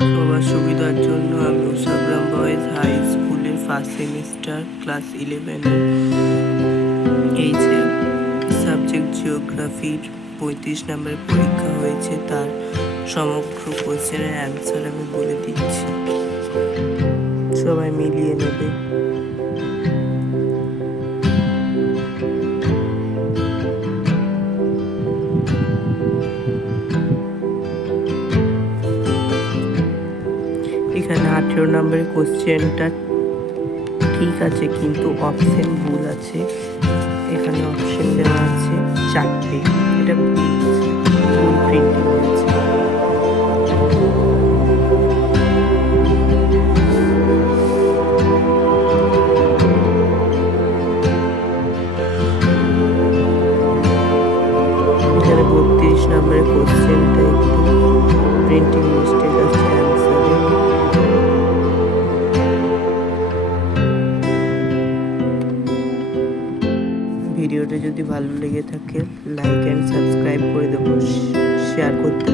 সবার সুবিধার জন্য আমি উষাগ্রাম বয়েজ হাই স্কুলের ফার্স্ট সেমিস্টার ক্লাস 11 এই যে সাবজেক্ট জিওগ্রাফির 35 নম্বরের পরীক্ষা হয়েছে, তার সমগ্র কোয়েশ্চেনের অ্যান্সার আমি বলে দিচ্ছি, সবাই মিলিয়ে নেবে। এখানে 18 নম্বরের কোশ্চেনটা ঠিক আছে, কিন্তু অপশন ভুল আছে। এখানে অপশন দেওয়া আছে 4টে, এটা ভুল প্রিন্টিং হয়েছে। এখানে 32 নম্বরের কোশ্চেনটা একটু প্রিন্টিং মিস্টেক আছে অ্যান্সারে। ভিডিওটা যদি ভালো লেগে থাকে লাইক অ্যান্ড সাবস্ক্রাইব করে দেবো, শেয়ার করতে